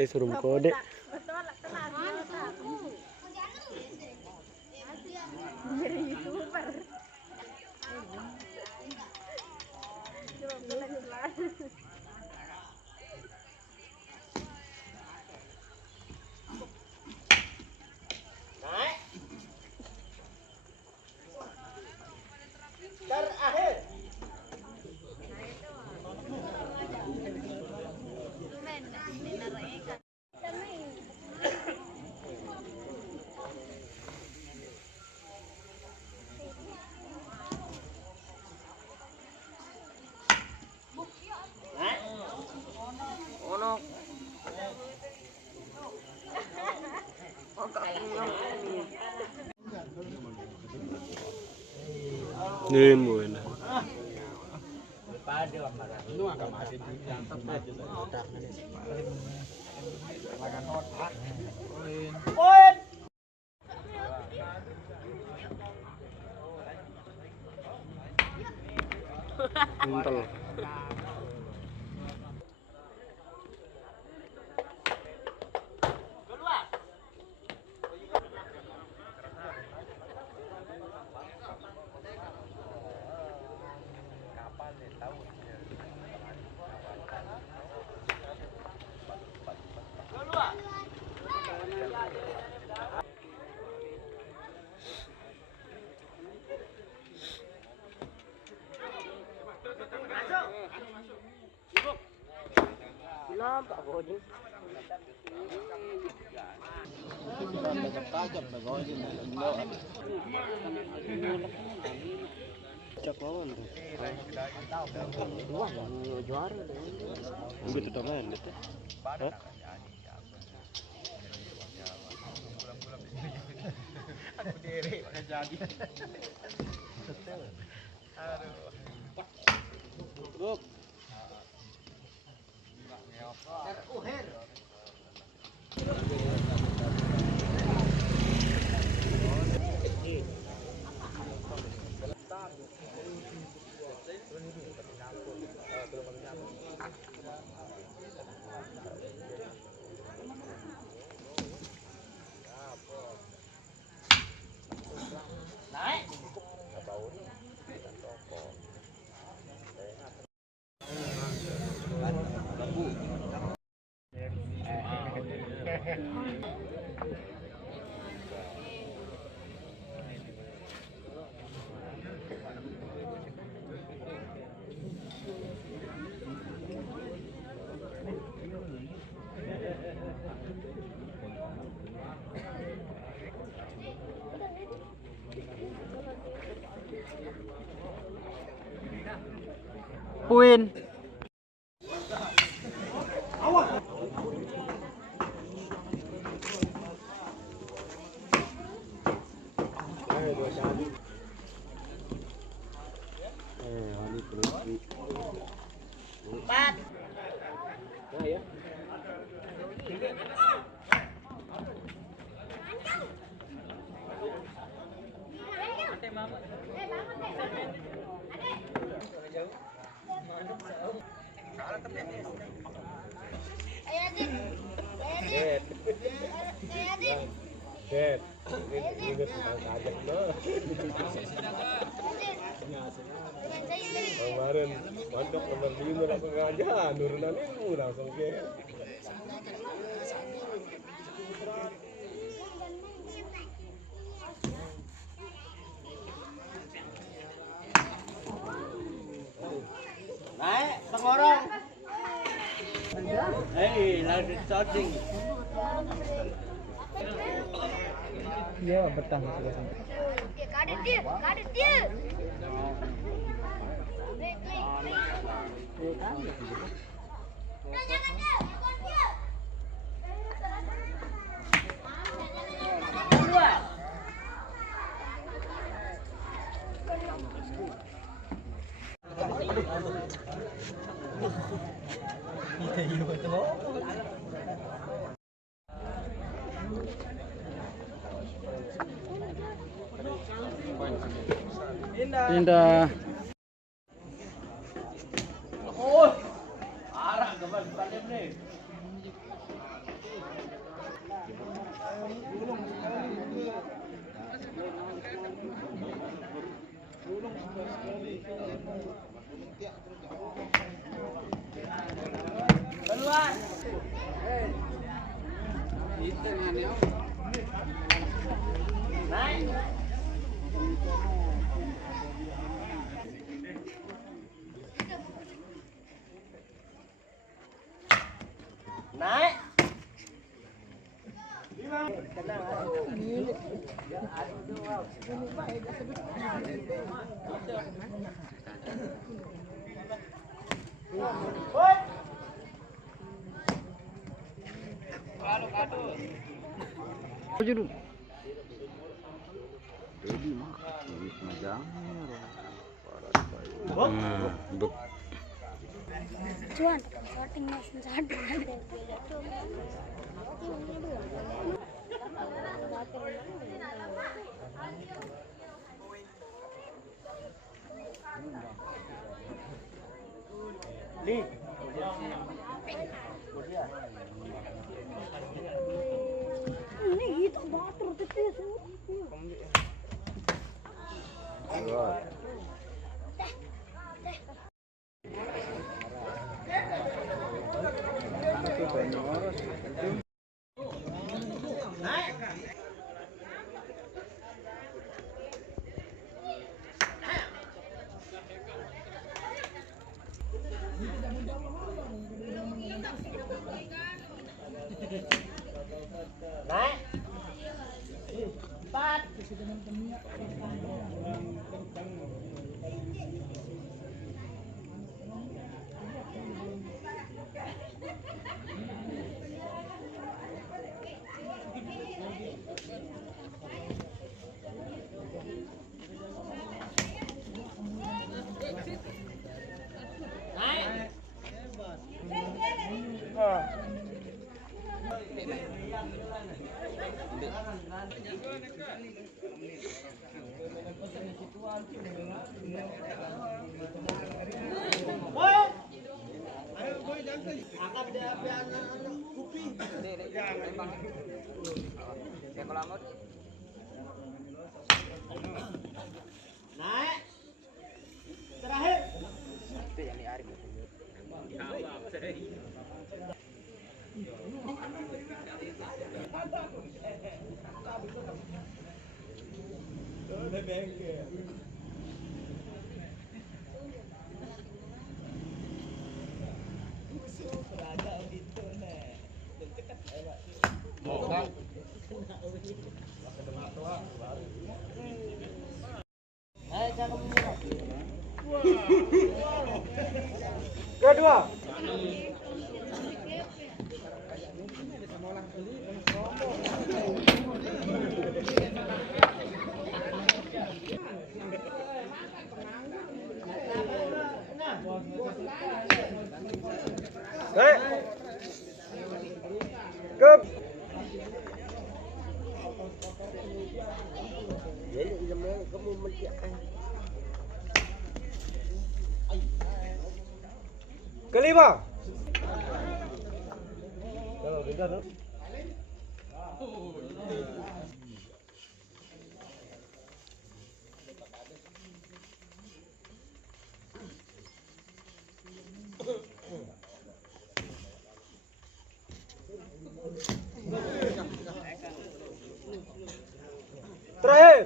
Saya suruh kode. Terakhir. Nim buena. Poin. Kental. Nampak boding. Cak lawan tuh. Wah, juara. Udah tuh main itu. Hah? Aku diri pakai jadi. Aduh. Poin. Empat. Nah ya. Dad, ini tentang kajak loh. Kemarin mantap nomor 5 langsung aja, nurunan ilmu langsung ke. Naik, tengorong. Hey, lagi charging. Iya, betah sudah sampai. Kadet dia. Jangan dia, ikut dia. Indah. Oh, arah gaban balik nih. Keluar. Naik. Naik. Apa dulu? Cuan, sorting mesin sadar. Nih. Ini gitu batur tetes. Naik. 4. Naik. Terakhir. Kedua. Naik. Kep. Jadi ilmu kamu menyiapkan. Kelima. Kalau tidak, no? Terakhir.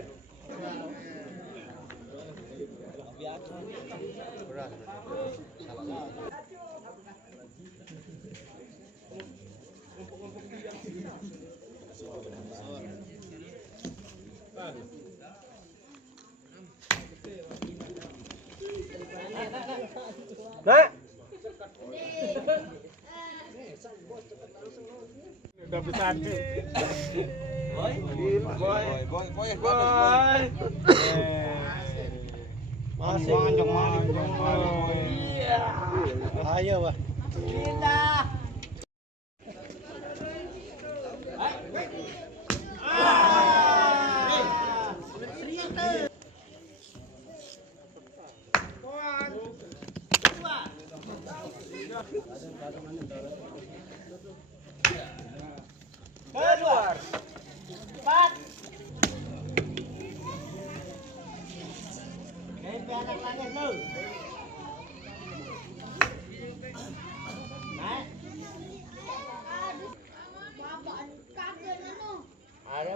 Nah. Udah besar sih. Boy. Masih manjang. Iya. Ayo, Wah. Pindah.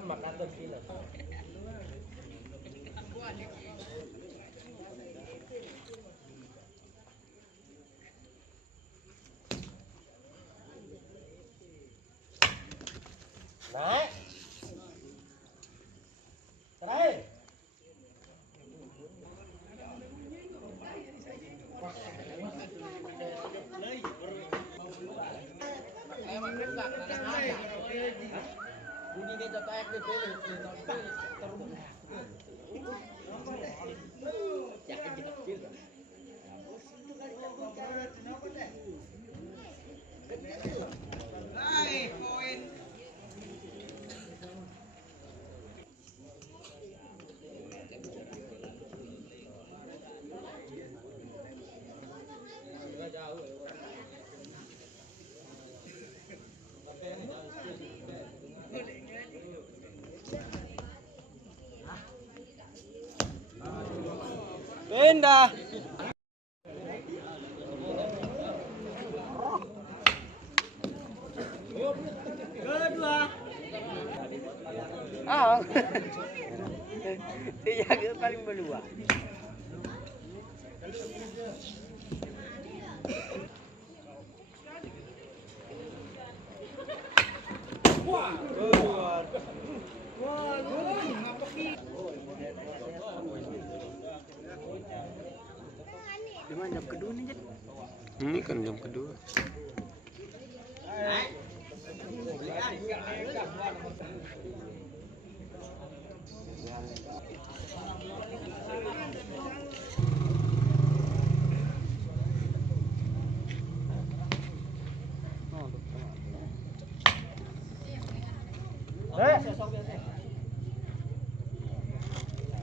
makanan sila. Naik. Terakhir. Bunyi dia tak air dia pilih. Jangan kita pilih. Pindah. Ah. Dia yang paling berdua. Dimana jam kedua nih, Jet? Ini kan jam kedua.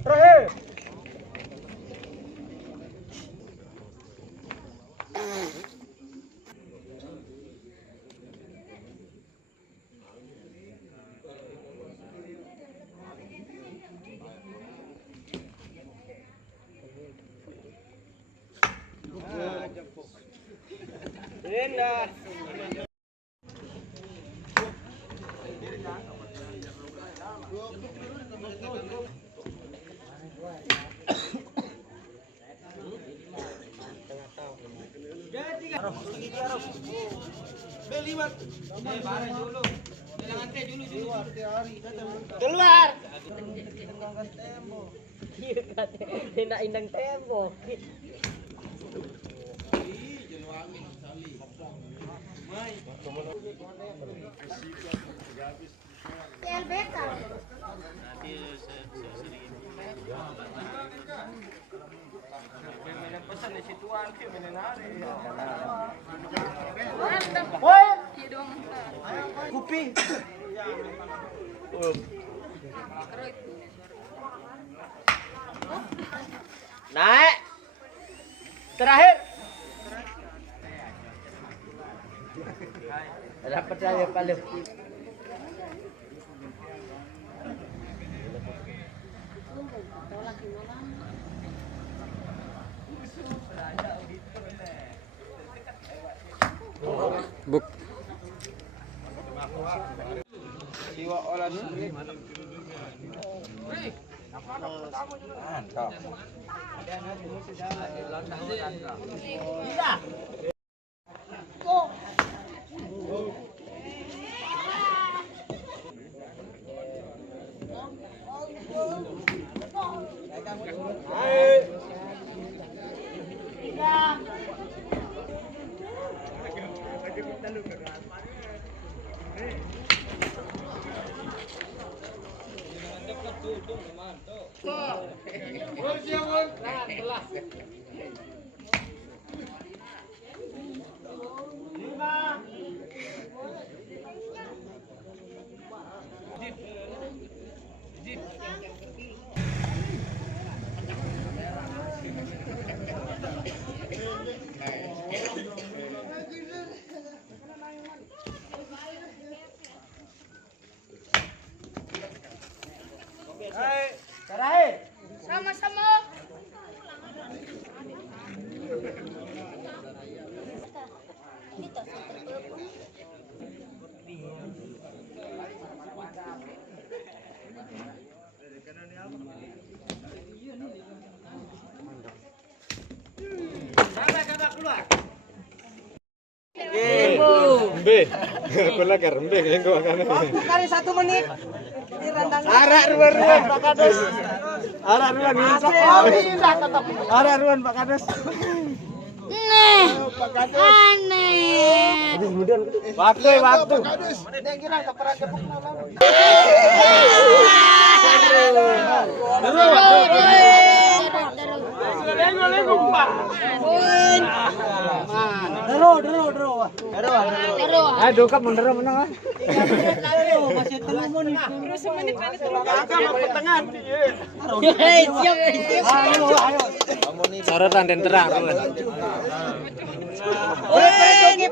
Terakhir. Pindah. Keluar. Tidak indang tembok. LBK. Pesan di situan ke menenari. Woi. Kopi. Naik. Terakhir. Dapat saya paling. Buk. Siwa olah sulit. Mantap. Tidak. Terakhir. Sama-sama. Be. Pula kerembe yang gua kan. Kali 1 menit. Di randang. Arah ruan Pak Kades. Arah ruan Arah ruan Pak Kades. Aneh. Waktu. Aduh, kamu mundur menang. Masih 3 menit. Sorotan dan terang.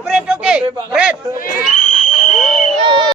Pret oke.